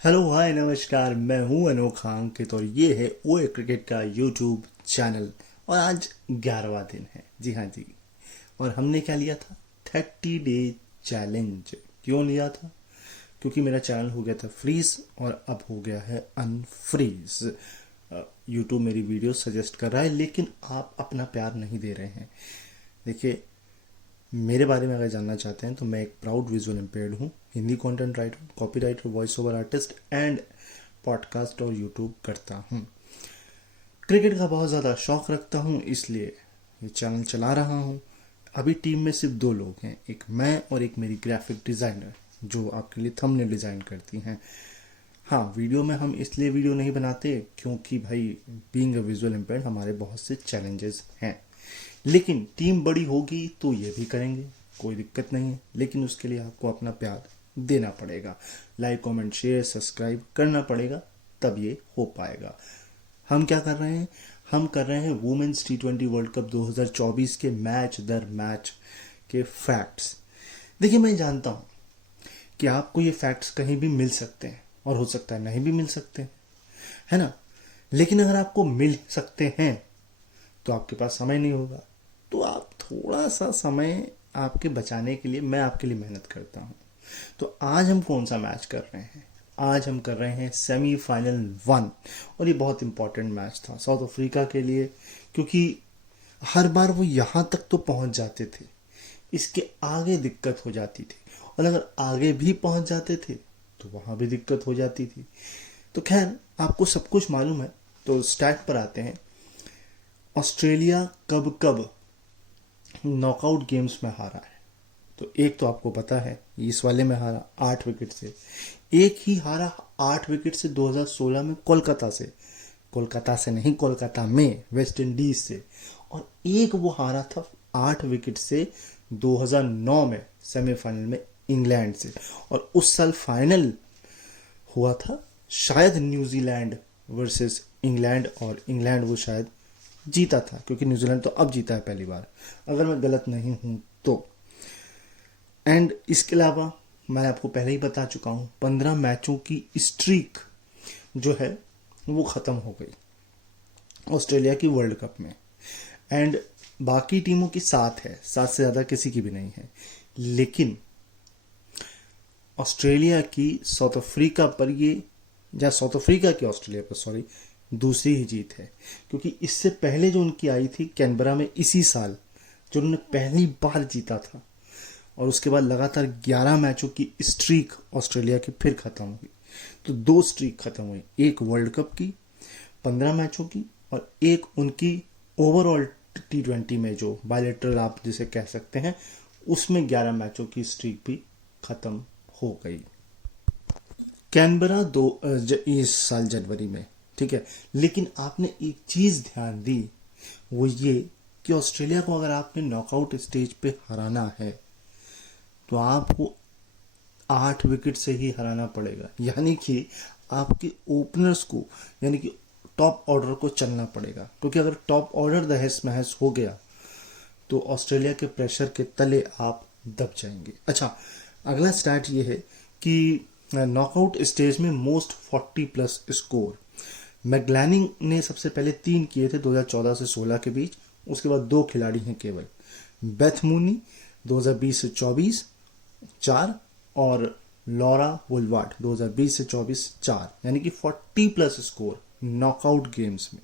Hello hi नमस्कार, मैं हूं अनोखा अंकित और ये है ओए क्रिकेट का यूट्यूब चैनल। और आज 11वां दिन है। जी हाँ जी। और हमने क्या लिया था? 30 डे चैलेंज। क्यों लिया था? क्योंकि मेरा चैनल हो गया था फ्रीज और अब हो गया है अनफ्रीज। यूट्यूब मेरी वीडियो सजेस्ट कर रहा है लेकिन आप अपना प्यार नहीं दे रहे हैं। देखिए, मेरे बारे में अगर जानना चाहते हैं तो मैं एक प्राउड विजुअल इम्पेयर्ड हूँ, Hindi content writer, copy writer, voice over artist and podcast और यूट्यूब करता हूँ। क्रिकेट का बहुत ज़्यादा शौक रखता हूँ, इसलिए ये चैनल चला रहा हूँ। अभी टीम में सिर्फ 2 लोग हैं, एक मैं और एक मेरी ग्राफिक डिज़ाइनर जो आपके लिए थंबनेल डिज़ाइन करती हैं। हाँ, वीडियो में हम इसलिए वीडियो नहीं बनाते क्योंकि भाई बीइंग अ विजुअल इम्पेयर्ड हमारे बहुत से चैलेंजेस हैं। लेकिन टीम बड़ी होगी तो ये भी करेंगे, कोई दिक्कत नहीं है। लेकिन उसके लिए आपको अपना प्यार देना पड़ेगा, लाइक कमेंट शेयर सब्सक्राइब करना पड़ेगा, तब ये हो पाएगा। हम क्या कर रहे हैं? हम कर रहे हैं वुमेन्स T20 वर्ल्ड कप 2024 के मैच दर मैच के फैक्ट्स। देखिए, मैं जानता हूं कि आपको ये फैक्ट्स कहीं भी मिल सकते हैं और हो सकता है नहीं भी मिल सकते हैं, है ना? लेकिन अगर आपको मिल सकते हैं तो आपके पास समय नहीं होगा। तो आप थोड़ा सा समय आपके बचाने के लिए मैं आपके लिए मेहनत करता हूँ। तो आज हम कौन सा मैच कर रहे हैं? आज हम कर रहे हैं सेमीफाइनल 1। और ये बहुत इंपॉर्टेंट मैच था साउथ अफ्रीका के लिए, क्योंकि हर बार वो यहाँ तक तो पहुँच जाते थे, इसके आगे दिक्कत हो जाती थी। और अगर आगे भी पहुँच जाते थे तो वहाँ भी दिक्कत हो जाती थी। तो खैर, आपको सब कुछ मालूम है। तो स्टैट पर आते हैं। ऑस्ट्रेलिया कब कब नॉकआउट गेम्स में हारा है? तो एक तो आपको पता है, इस वाले में हारा 8 विकेट से। एक ही हारा 8 विकेट से 2016 में कोलकाता से। कोलकाता से नहीं, कोलकाता में वेस्ट इंडीज से। और एक वो हारा था 8 विकेट से 2009 में सेमीफाइनल में इंग्लैंड से। और उस साल फाइनल हुआ था शायद न्यूजीलैंड वर्सेस इंग्लैंड, और इंग्लैंड वो शायद जीता था, क्योंकि न्यूजीलैंड तो अब जीता है पहली बार, अगर मैं गलत नहीं हूं तो। एंड इसके अलावा मैं आपको पहले ही बता चुका हूं, 15 मैचों की स्ट्रीक जो है वो ख़त्म हो गई ऑस्ट्रेलिया की वर्ल्ड कप में। एंड बाकी टीमों की 7 है, 7 से ज़्यादा किसी की भी नहीं है। लेकिन ऑस्ट्रेलिया की साउथ अफ्रीका पर ये, या साउथ अफ्रीका की ऑस्ट्रेलिया पर, सॉरी, दूसरी ही जीत है। क्योंकि इससे पहले जो उनकी आई थी कैनबरा में इसी साल, जो उन्होंने पहली बार जीता था, और उसके बाद लगातार 11 मैचों की स्ट्रीक ऑस्ट्रेलिया की फिर खत्म हुई। तो 2 स्ट्रीक खत्म हुई, एक वर्ल्ड कप की 15 मैचों की, और एक उनकी ओवरऑल T20 में जो बायलेटरल आप जिसे कह सकते हैं, उसमें 11 मैचों की स्ट्रीक भी खत्म हो गई। कैनबरा इस साल जनवरी में, ठीक है। लेकिन आपने एक चीज ध्यान दी, वो ये कि ऑस्ट्रेलिया को अगर आपने नॉकआउट स्टेज पे हराना है तो आपको 8 विकेट से ही हराना पड़ेगा। यानी कि आपके ओपनर्स को, यानी कि टॉप ऑर्डर को चलना पड़ेगा। क्योंकि अगर टॉप ऑर्डर दहस महस हो गया तो ऑस्ट्रेलिया के प्रेशर के तले आप दब जाएंगे। अच्छा, अगला स्टार्ट ये है कि नॉकआउट स्टेज में मोस्ट 40+ स्कोर मैग्लैनिंग ने सबसे पहले 3 किए थे 2014 से 16 के बीच। उसके बाद 2 खिलाड़ी हैं केवल, बेथ मूनी 2020 से 24 4, और लॉरा वुलवार्ड 2020 से 24 4। यानी कि 40+ स्कोर नॉकआउट गेम्स में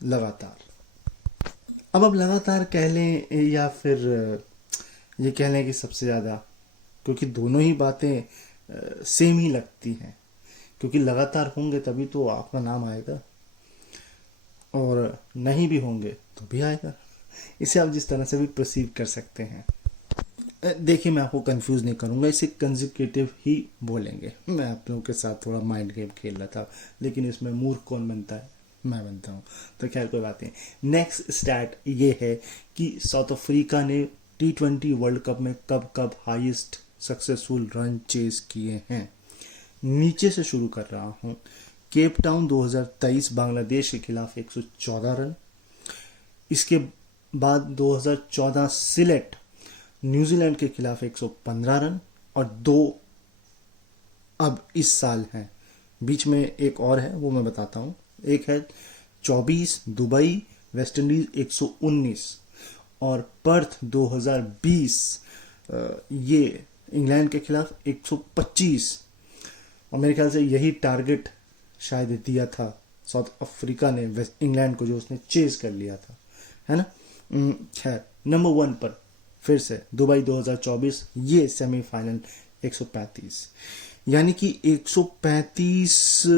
लगातार। अब लगातार कह लें या फिर ये कह लें कि सबसे ज़्यादा, क्योंकि दोनों ही बातें सेम ही लगती हैं। क्योंकि लगातार होंगे तभी तो आपका नाम आएगा, और नहीं भी होंगे तो भी आएगा। इसे आप जिस तरह से भी परसीव कर सकते हैं। देखिए, मैं आपको कंफ्यूज नहीं करूंगा, इसे कंजिक्यूटिव ही बोलेंगे। मैं आप लोगों के साथ थोड़ा माइंड गेम खेल रहा था, लेकिन इसमें मूर्ख कौन बनता है? मैं बनता हूँ। तो खैर कोई बात नहीं। नेक्स्ट स्टैट ये है कि साउथ अफ्रीका ने T20 वर्ल्ड कप में कब कब हाईएस्ट सक्सेसफुल रन चेस किए हैं। नीचे से शुरू कर रहा हूँ। केप टाउन 2023 बांग्लादेश के खिलाफ 114 रन। इसके बाद 2014 सिलेट न्यूजीलैंड के खिलाफ 115 रन। और 2 अब इस साल हैं बीच में एक और है, वो मैं बताता हूँ। एक है 24 दुबई वेस्ट इंडीज 119, और पर्थ 2020 ये इंग्लैंड के खिलाफ 125। और मेरे ख्याल से यही टारगेट शायद दिया था साउथ अफ्रीका ने इंग्लैंड को, जो उसने चेज कर लिया था, है ना। खैर, नंबर 1 पर फिर से दुबई 2024, ये सेमीफाइनल 135, यानी कि 135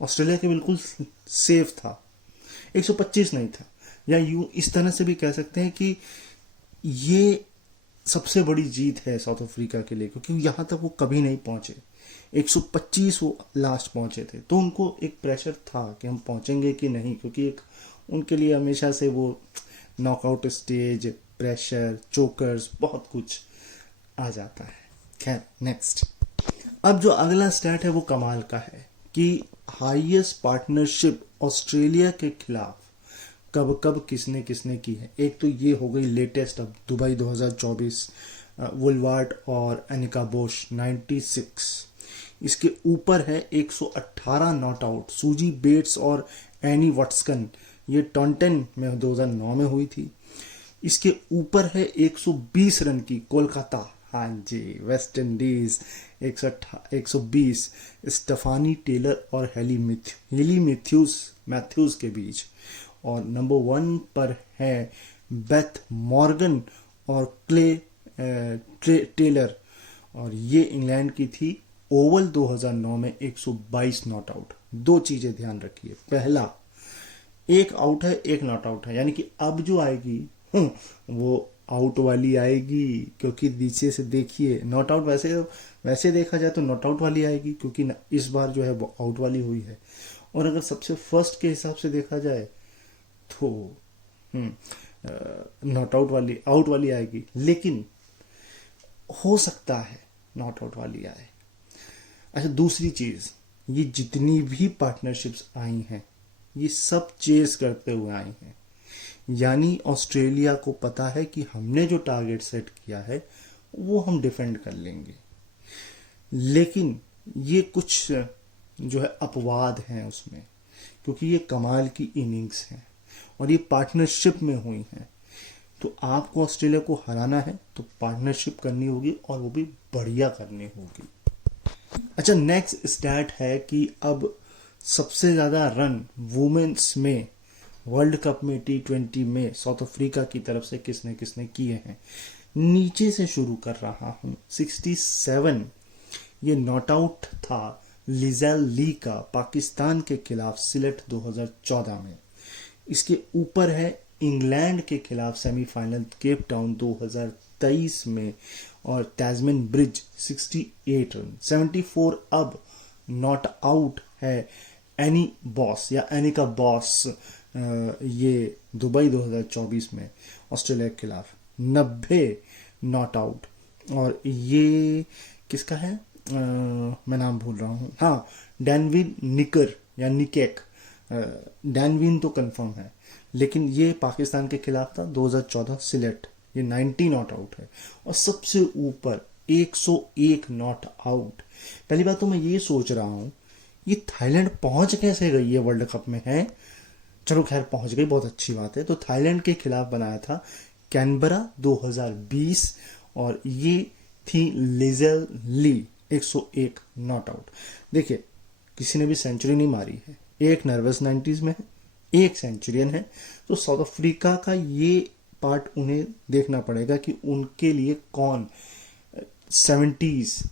ऑस्ट्रेलिया के बिल्कुल सेफ था, 125 नहीं था। या यूं इस तरह से भी कह सकते हैं कि ये सबसे बड़ी जीत है साउथ अफ्रीका के लिए, क्योंकि यहां तक वो कभी नहीं पहुंचे। 125 वो लास्ट पहुंचे थे, तो उनको एक प्रेशर था कि हम पहुंचेंगे कि नहीं, क्योंकि एक उनके लिए हमेशा से वो नॉकआउट स्टेज, प्रेशर, चोकर्स, बहुत कुछ आ जाता है। खैर, नेक्स्ट, अब जो अगला स्टैट है वो कमाल का है कि हाईएस्ट पार्टनरशिप ऑस्ट्रेलिया के खिलाफ कब कब किसने किसने की है। एक तो ये हो गई लेटेस्ट, अब दुबई 2024, वुलवार्ट और एनिका बोश 96। इसके ऊपर है 118 नॉट आउट, सूजी बेट्स और एनी वॉटसन, ये टॉन्टन में 2009 में हुई थी। इसके ऊपर है 120 रन की कोलकाता, हाँ जी, वेस्ट इंडीज 120, स्टेफानी टेलर और हेली मैथ्यूज के बीच। और नंबर 1 पर है बेथ मॉर्गन और क्ले टेलर, और ये इंग्लैंड की थी। ओवल 2009 में 122 नॉट आउट। दो चीजें ध्यान रखिए, पहला, एक आउट है एक नॉट आउट है, यानी कि अब जो आएगी वो आउट वाली आएगी, क्योंकि नीचे से देखिए नॉट आउट, वैसे देखा जाए तो नॉट आउट वाली आएगी, क्योंकि इस बार जो है वो आउट वाली हुई है। और अगर सबसे फर्स्ट के हिसाब से देखा जाए तो नॉट आउट वाली आएगी, लेकिन हो सकता है नॉट आउट वाली आए। अच्छा, दूसरी चीज, ये जितनी भी पार्टनरशिप्स आई हैं ये सब चेस करते हुए आई हैं, यानी ऑस्ट्रेलिया को पता है कि हमने जो टारगेट सेट किया है वो हम डिफेंड कर लेंगे। लेकिन ये कुछ जो है अपवाद हैं उसमें, क्योंकि ये कमाल की इनिंग्स हैं और ये पार्टनरशिप में हुई हैं। तो आपको ऑस्ट्रेलिया को हराना है तो पार्टनरशिप करनी होगी, और वो भी बढ़िया करनी होगी। अच्छा, नेक्स्ट स्टैट है कि अब सबसे ज्यादा रन वुमेन्स में वर्ल्ड कप में T20 में साउथ अफ्रीका की तरफ से किसने किसने किए हैं। नीचे से शुरू कर रहा हूं, 67 ये नॉट आउट था लिजेल ली का पाकिस्तान के खिलाफ सिलेट 2014 में। इसके ऊपर है इंग्लैंड के खिलाफ सेमीफाइनल केप टाउन 2023 में, और तैजमिन ब्रिज 68 रन। 74 अब नॉट आउट है एनी बॉस या एनिका बॉस, ये दुबई 2024 में ऑस्ट्रेलिया के खिलाफ 90 नॉट आउट। और ये किसका है, मैं नाम भूल रहा हूँ, हाँ, डैनविन निकर या निकेक। डैनविन तो कंफर्म है, लेकिन ये पाकिस्तान के खिलाफ था 2014 सिलेट, ये 90 नॉट आउट है। और सबसे ऊपर 101 नॉट आउट। पहली बात तो मैं ये सोच रहा हूं ये थाईलैंड पहुंच कैसे गई है वर्ल्ड कप में, है। चलो खैर, पहुंच गई, बहुत अच्छी बात है। तो थाईलैंड के खिलाफ बनाया था कैनबरा 2020, और ये थी लिजेल ली, 101 नॉट आउट। देखिए, किसी ने भी सेंचुरी नहीं मारी है, एक नर्वस 90s में है, एक सेंचुरियन है। तो साउथ अफ्रीका का ये पार्ट उन्हें देखना पड़ेगा कि उनके लिए कौन 70s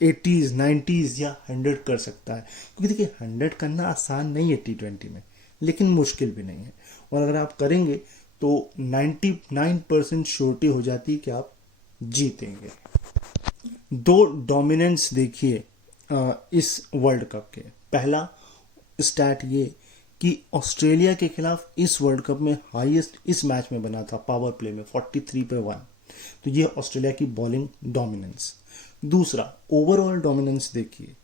80s 90s या 100 कर सकता है। क्योंकि देखिए, 100 करना आसान नहीं है T20 में, लेकिन मुश्किल भी नहीं है। और अगर आप करेंगे तो 99% श्योरिटी हो जाती है कि आप जीतेंगे। दो डोमिनेंस देखिए इस वर्ल्ड कप के। पहला स्टैट ये कि ऑस्ट्रेलिया के खिलाफ इस वर्ल्ड कप में हाईएस्ट इस मैच में बना था पावर प्ले में 43 पे 1, तो ये ऑस्ट्रेलिया की बॉलिंग डोमिनेंस। दूसरा, ओवरऑल डोमिनेंस देखिए,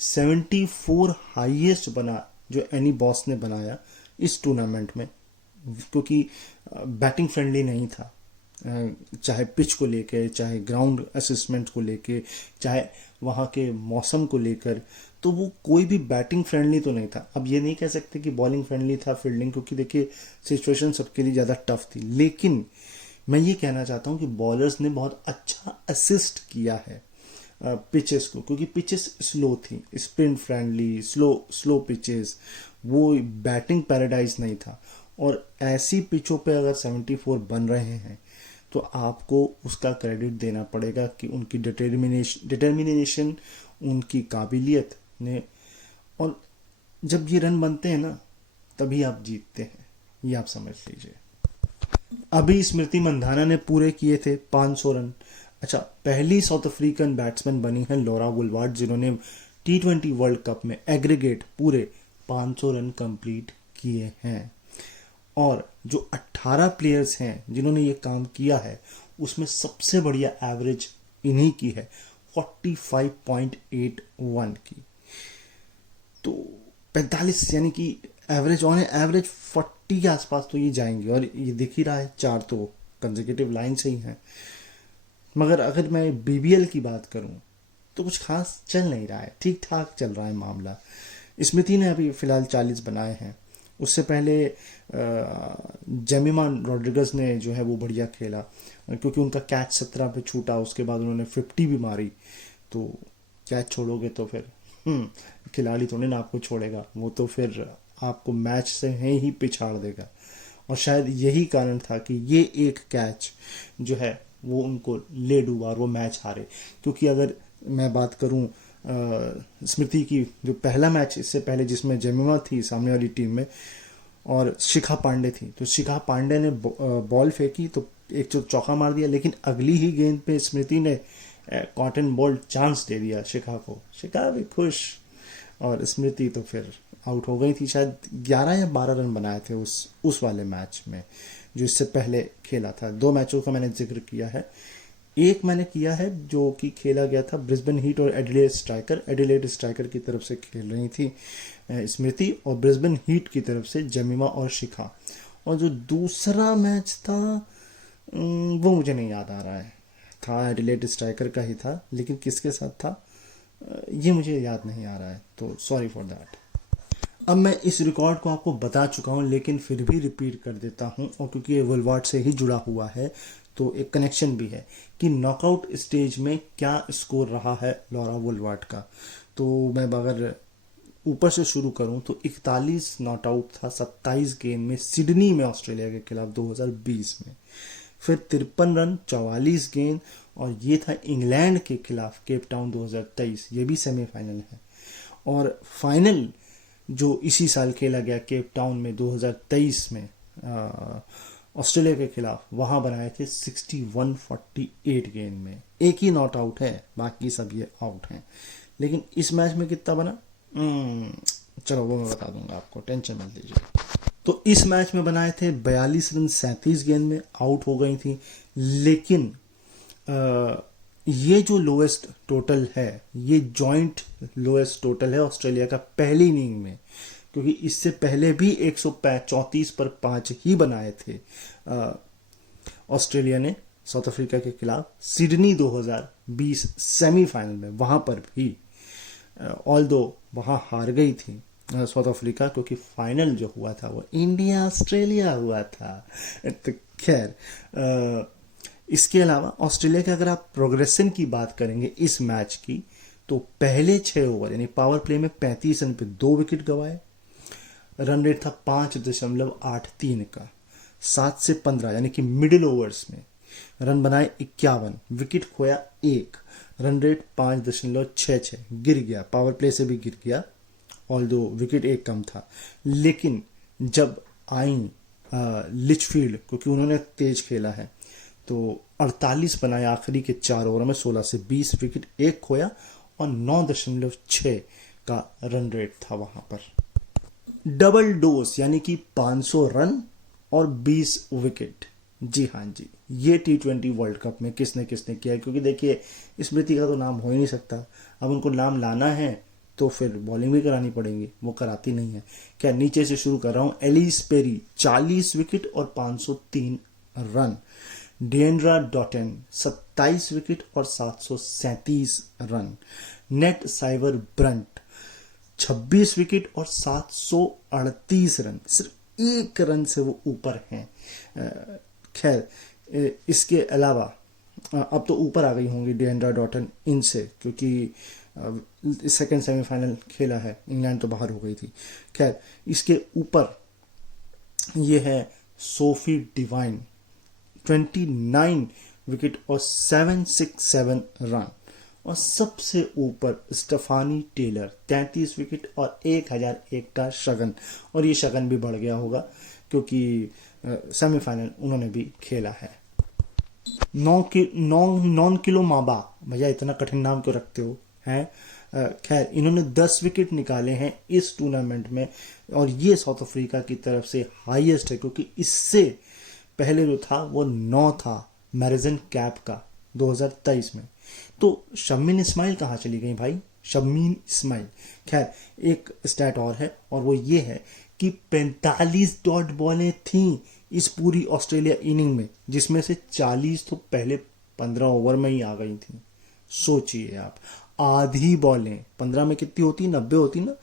74 हाईएस्ट बना जो एनी बॉस ने बनाया इस टूर्नामेंट में, क्योंकि बैटिंग फ्रेंडली नहीं था। चाहे पिच को लेके, चाहे ग्राउंड असेसमेंट को लेके, चाहे वहाँ के मौसम को लेकर, तो वो कोई भी बैटिंग फ्रेंडली तो नहीं था। अब ये नहीं कह सकते कि बॉलिंग फ्रेंडली था फील्डिंग, क्योंकि देखिए सिचुएशन सबके लिए ज़्यादा टफ थी। लेकिन मैं ये कहना चाहता हूँ कि बॉलर्स ने बहुत अच्छा असिस्ट किया है पिचेस को, क्योंकि पिचेस स्लो थी, स्पिन फ्रेंडली, स्लो पिचेस, वो बैटिंग पैराडाइज नहीं था। और ऐसी पिचों पे अगर 74 बन रहे हैं तो आपको उसका क्रेडिट देना पड़ेगा कि उनकी डिटर्मिनेशन, उनकी काबिलियत ने, और जब ये रन बनते हैं ना तभी आप जीतते हैं, ये आप समझ लीजिए। अभी स्मृति मंधाना ने पूरे किए थे 500 रन। अच्छा, पहली साउथ अफ्रीकन बैट्समैन बनी है लॉरा वुलवार्ड, जिन्होंने T20 वर्ल्ड कप में एग्रीगेट पूरे 500 रन कंप्लीट किए हैं। और जो 18 प्लेयर्स हैं जिन्होंने ये काम किया है, उसमें सबसे बढ़िया एवरेज इन्हीं की है, 45.81 की। तो 45 यानी कि एवरेज ऑन एवरेज 40 के आसपास तो ये जाएंगे। और ये दिख ही रहा है, 4 तो कंसेक्यूटिव लाइन से ही हैं। मगर अगर मैं BBL की बात करूं तो कुछ खास चल नहीं रहा है, ठीक ठाक चल रहा है मामला। स्मृति ने अभी फिलहाल 40 बनाए हैं। उससे पहले जेमिमा रोड्रिगस ने जो है वो बढ़िया खेला, क्योंकि उनका कैच 17 पे छूटा, उसके बाद उन्होंने 50 भी मारी। तो कैच छोड़ोगे तो फिर खिलाड़ी थोड़े ना आपको छोड़ेगा, वो तो फिर आपको मैच से ही पिछाड़ देगा। और शायद यही कारण था कि ये एक कैच जो है वो उनको ले डूबा और वो मैच हारे। क्योंकि अगर मैं बात करूं स्मृति की, जो पहला मैच इससे पहले जिसमें जेमिमा थी सामने वाली टीम में और शिखा पांडे थी, तो शिखा पांडे ने बॉल फेंकी तो एक चौका मार दिया, लेकिन अगली ही गेंद पे स्मृति ने कॉटन बॉल चांस दे दिया शिखा को। शिखा भी खुश, और स्मृति तो फिर आउट हो गई थी। शायद 11 या 12 रन बनाए थे उस वाले मैच में जो इससे पहले खेला था। 2 मैचों का मैंने जिक्र किया है। एक मैंने किया है जो कि खेला गया था ब्रिस्बेन हीट और एडिलेड स्ट्राइकर की तरफ से खेल रही थी स्मृति, और ब्रिस्बेन हीट की तरफ से जेमिमा और शिखा। और जो दूसरा मैच था वो मुझे नहीं याद आ रहा है, था एडिलेड स्ट्राइकर का ही था, लेकिन किसके साथ था ये मुझे याद नहीं आ रहा है, तो सॉरी फॉर दैट। अब मैं इस रिकॉर्ड को आपको बता चुका हूं, लेकिन फिर भी रिपीट कर देता हूं, और क्योंकि ये वुलवार्ड से ही जुड़ा हुआ है तो एक कनेक्शन भी है कि नॉकआउट स्टेज में क्या स्कोर रहा है लॉरा वुलवार्ड का। तो मैं अगर ऊपर से शुरू करूं तो 41 नॉट आउट था 27 गेंद में सिडनी में ऑस्ट्रेलिया के खिलाफ 2020 में। फिर 53 रन 44 गेंद, और ये था इंग्लैंड के खिलाफ केप टाउन 2023, ये भी सेमीफाइनल है। और फाइनल जो इसी साल खेला गया केप टाउन में 2023 में ऑस्ट्रेलिया के खिलाफ, वहां बनाए थे 61-48 गेंद में। एक ही नॉट आउट है, बाकी सब ये आउट हैं। लेकिन इस मैच में कितना बना चलो वो मैं बता दूंगा आपको, टेंशन मत लीजिए। तो इस मैच में बनाए थे 42 रन 37 गेंद में, आउट हो गई थी। लेकिन ये जो लोएस्ट टोटल है, ये जॉइंट लोएस्ट टोटल है ऑस्ट्रेलिया का पहली इनिंग में, क्योंकि इससे पहले भी 134 पर 5 ही बनाए थे ऑस्ट्रेलिया ने साउथ अफ्रीका के खिलाफ सिडनी 2020 सेमीफाइनल में। वहां पर भी ऑल्दो वहां हार गई थी साउथ अफ्रीका, क्योंकि फाइनल जो हुआ था वो इंडिया ऑस्ट्रेलिया हुआ था। तो खैर इसके अलावा ऑस्ट्रेलिया के अगर आप प्रोग्रेशन की बात करेंगे इस मैच की, तो पहले 6 ओवर यानी पावर प्ले में 35 रन पे 2 विकेट गंवाए। रन रेट था 5.83 का। 7 से 15 यानी कि मिडिल ओवर्स में रन बनाए 51, विकेट खोया 1, रन रेट 5.66 गिर गया, पावर प्ले से भी गिर गया, ऑल्दो विकेट 1 कम था। लेकिन जब आई लिचफील्ड, क्योंकि उन्होंने तेज खेला है, तो 48 बनाए आखिरी के 4 ओवर में, 16 से 20, विकेट 1 खोया और 9.6 का रन रेट था वहां पर। डबल डोज यानी कि 500 रन और 20 विकेट। जी हाँ जी, ये T20 वर्ल्ड कप में किसने किसने किया है, क्योंकि देखिए स्मृति का तो नाम हो ही नहीं सकता। अब उनको नाम लाना है तो फिर बॉलिंग भी करानी पड़ेगी, वो कराती नहीं है। क्या नीचे से शुरू कर रहा हूं। एलिस पेरी 40 विकेट और 503 रन। डिएंड्रा डॉटन 27 विकेट और 737 run. Nat Sciver Brunt 26 wicket और 738 रन, सिर्फ एक रन से वो ऊपर हैं। खैर इसके अलावा अब तो ऊपर आ गई होंगी डिएंड्रा डॉटन इनसे, क्योंकि सेकंड सेमीफाइनल खेला है, इंग्लैंड तो बाहर हो गई थी। खैर इसके ऊपर ये है सोफी डिवाइन 29 विकेट और 767 रन। और सबसे ऊपर स्टेफानी टेलर 33 विकेट और 1001 का शगन, और ये शगन भी बढ़ गया होगा क्योंकि सेमीफाइनल उन्होंने भी खेला है। 9 किलो माबा, भैया इतना कठिन नाम क्यों रखते हो हैं। खैर इन्होंने 10 विकेट निकाले हैं इस टूर्नामेंट में, और ये साउथ अफ्रीका की तरफ से हाईएस्ट है, क्योंकि इससे पहले जो था वो 9 था मैरिजन कैप का 2023 में। तो शम्मीन इस्माइल कहाँ चली गई भाई, शम्मीन इस्माइल। खैर एक स्टैट और है, और वो ये है कि 45 डॉट बॉलें थीं इस पूरी ऑस्ट्रेलिया इनिंग में, जिसमें से 40 तो पहले 15 ओवर में ही आ गई थी। सोचिए आप, आधी बॉलें 15 में कितनी होती, 90 होती ना,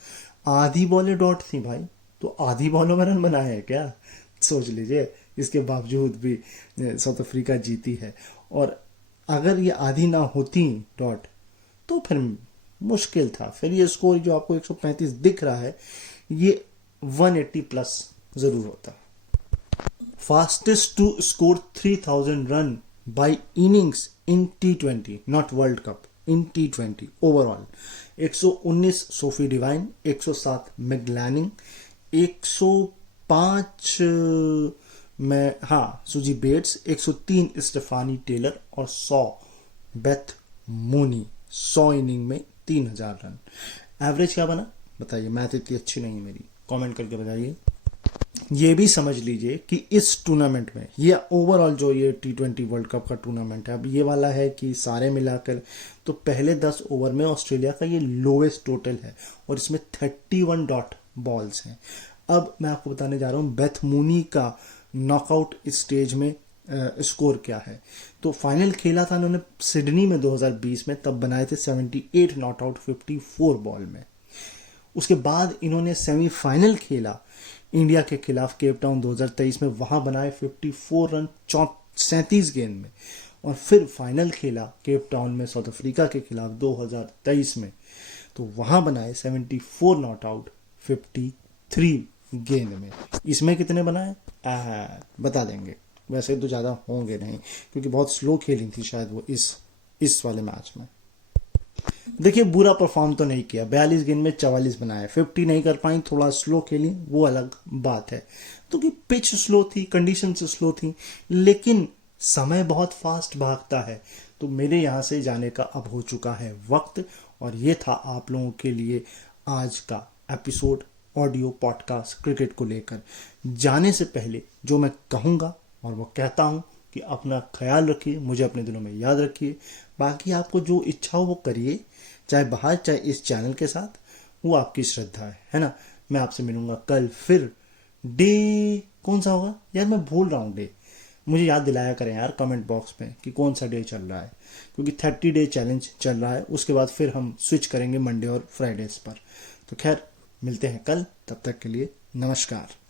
आधी बॉलें डॉट थी भाई। तो आधी बॉलों में रन बनाए हैं क्या, सोच लीजिए। इसके बावजूद भी साउथ अफ्रीका जीती है। और अगर ये आधी ना होती डॉट तो फिर मुश्किल था, फिर ये स्कोर जो आपको 135 दिख रहा है ये 180 प्लस जरूर होता। Fastest to score 3000 run by innings in T20, not world cup, in T20 overall. 119 Sophie Devine, 107 Meg Lanning, 105 में सुजी बेट्स, 103 स्टेफानी टेलर और 100 बेथ मूनी। 100 इनिंग में 3000 रन। एवरेज क्या बना बताइए, मैथ इतनी अच्छी नहीं है मेरी, कमेंट करके बताइए। ये भी समझ लीजिए कि इस टूर्नामेंट में, ये ओवरऑल जो ये T20 वर्ल्ड कप का टूर्नामेंट है, अब ये वाला है कि सारे मिलाकर तो पहले 10 ओवर में ऑस्ट्रेलिया का ये लोवेस्ट टोटल है, और इसमें 31 डॉट बॉल्स हैं। अब मैं आपको बताने जा रहा हूँ बेथ मूनी का नॉकआउट स्टेज में स्कोर क्या है। तो फाइनल खेला था उन्होंने सिडनी में 2020 में, तब बनाए थे 78 नॉट आउट 54 बॉल में। उसके बाद इन्होंने सेमीफाइनल खेला इंडिया के खिलाफ केप टाउन 2023 में, वहां बनाए 54 रन 37 गेंद में। और फिर फाइनल खेला केप टाउन में साउथ अफ्रीका के खिलाफ 2023 में, तो वहां बनाए 74 नॉट आउट 53 गेंद में। इसमें कितने बनाए बता देंगे, वैसे तो ज़्यादा होंगे नहीं क्योंकि बहुत स्लो खेली थी शायद वो इस वाले मैच में। देखिए बुरा परफॉर्म तो नहीं किया, 42 गेंद में 44 बनाए, 50 नहीं कर पाई, थोड़ा स्लो खेली, वो अलग बात है। तो कि पिच स्लो थी, कंडीशन से स्लो थी, लेकिन समय बहुत फास्ट भागता है। तो मेरे यहाँ से जाने का अब हो चुका है वक्त, और ये था आप लोगों के लिए आज का एपिसोड ऑडियो पॉडकास्ट क्रिकेट को लेकर। जाने से पहले जो मैं कहूँगा और वो कहता हूँ कि अपना ख्याल रखिए, मुझे अपने दिलों में याद रखिए, बाकी आपको जो इच्छा हो वो करिए, चाहे बाहर चाहे इस चैनल के साथ, वो आपकी श्रद्धा है ना। मैं आपसे मिलूंगा कल फिर। डे कौन सा होगा यार, मैं भूल रहा हूँ डे, मुझे याद दिलाया करें यार कमेंट बॉक्स में कि कौन सा डे चल रहा है, क्योंकि 30 डे चैलेंज चल रहा है। उसके बाद फिर हम स्विच करेंगे मंडे और फ्राइडेज पर। तो खैर मिलते हैं कल, तब तक के लिए नमस्कार।